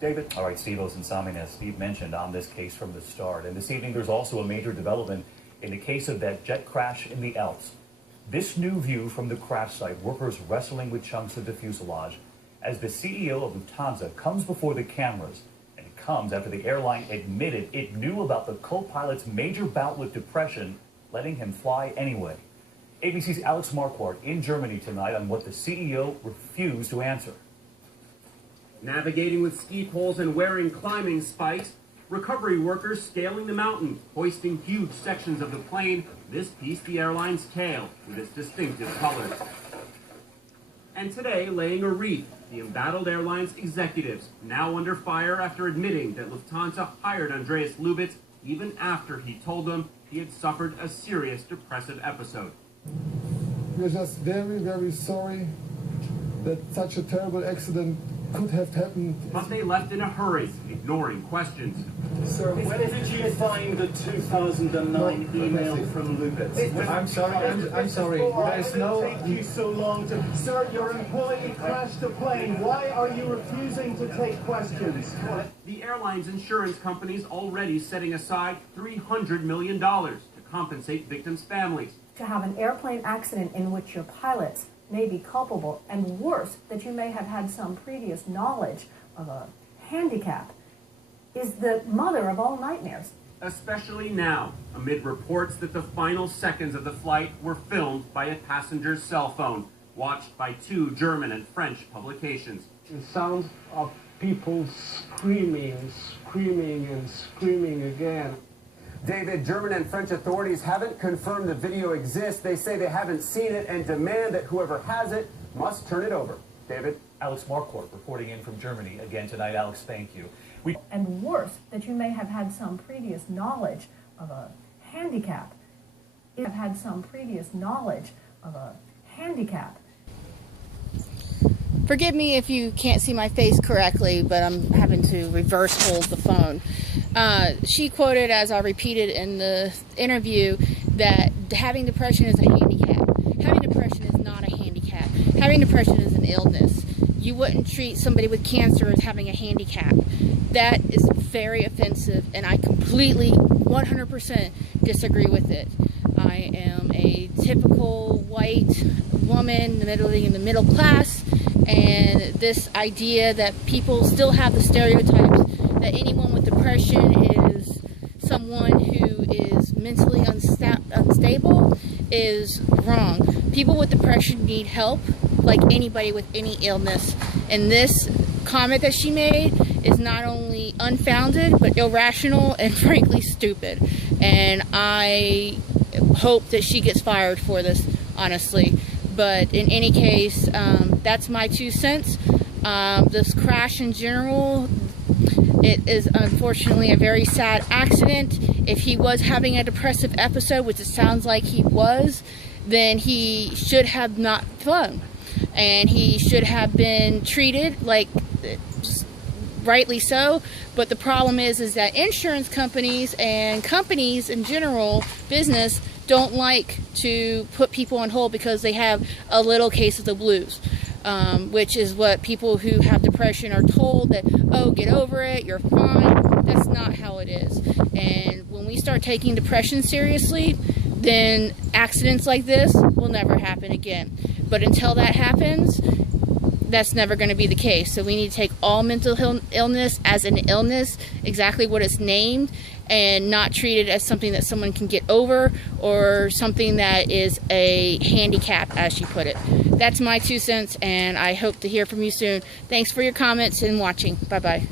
David? All right, Steve Osansami, as Steve mentioned, on this case from the start. And this evening, there's also a major development in the case of that jet crash in the Alps. This new view from the crash site, workers wrestling with chunks of the fuselage, as the CEO of Lufthansa comes before the cameras. And it comes after the airline admitted it knew about the co-pilot's major bout with depression, letting him fly anyway. ABC's Alex Marquardt in Germany tonight on what the CEO refused to answer. Navigating with ski poles and wearing climbing spikes, recovery workers scaling the mountain, hoisting huge sections of the plane, this piece the airline's tail with its distinctive colors. And today, laying a wreath, the embattled airline's executives, now under fire after admitting that Lufthansa hired Andreas Lubitz even after he told them he had suffered a serious depressive episode. We're just very, very sorry that such a terrible accident could have happened. But they left in a hurry, ignoring questions. Sir, when did you find the 2009 email from Lubitz? I'm sorry. There's no... Why did it take you so long to... Sir, your employee crashed a plane. Why are you refusing to take questions? The airline's insurance company's already setting aside $300 million to compensate victims' families. To have an airplane accident in which your pilots may be culpable, and worse, that you may have had some previous knowledge of a handicap, is the mother of all nightmares. Especially now, amid reports that the final seconds of the flight were filmed by a passenger's cell phone, watched by 2 German and French publications. The sound of people screaming and screaming again. David, German and French authorities haven't confirmed the video exists. They say they haven't seen it and demand that whoever has it must turn it over. David? Alex Marquardt reporting in from Germany again tonight. Alex, thank you. And worse, that you may have had some previous knowledge of a handicap. Forgive me if you can't see my face correctly, but I'm having to reverse hold the phone. She quoted, as I repeated in the interview, that having depression is a handicap. Having depression is not a handicap. Having depression is an illness. You wouldn't treat somebody with cancer as having a handicap. That is very offensive, and I completely, 100% disagree with it. I am a typical white woman living in the middle class, and this idea that people still have the stereotypes that anyone with depression is someone who is mentally unstable is wrong. People with depression need help like anybody with any illness, and this comment that she made is not only unfounded but irrational and frankly stupid, and I hope that she gets fired for this, honestly. But in any case, that's my 2 cents. This crash in general, it is unfortunately a very sad accident. If he was having a depressive episode, which it sounds like he was, then he should have not flown. And he should have been treated like, rightly so. But the problem is that insurance companies and companies in general, business, don't like to put people on hold because they have a little case of the blues, which is what people who have depression are told, that, oh, get over it, you're fine. That's not how it is. And when we start taking depression seriously, then accidents like this will never happen again. But until that happens, that's never going to be the case. So we need to take all mental illness as an illness, exactly what it's named, and not treat it as something that someone can get over or something that is a handicap, as she put it. That's my 2 cents, and I hope to hear from you soon. Thanks for your comments and watching. Bye-bye.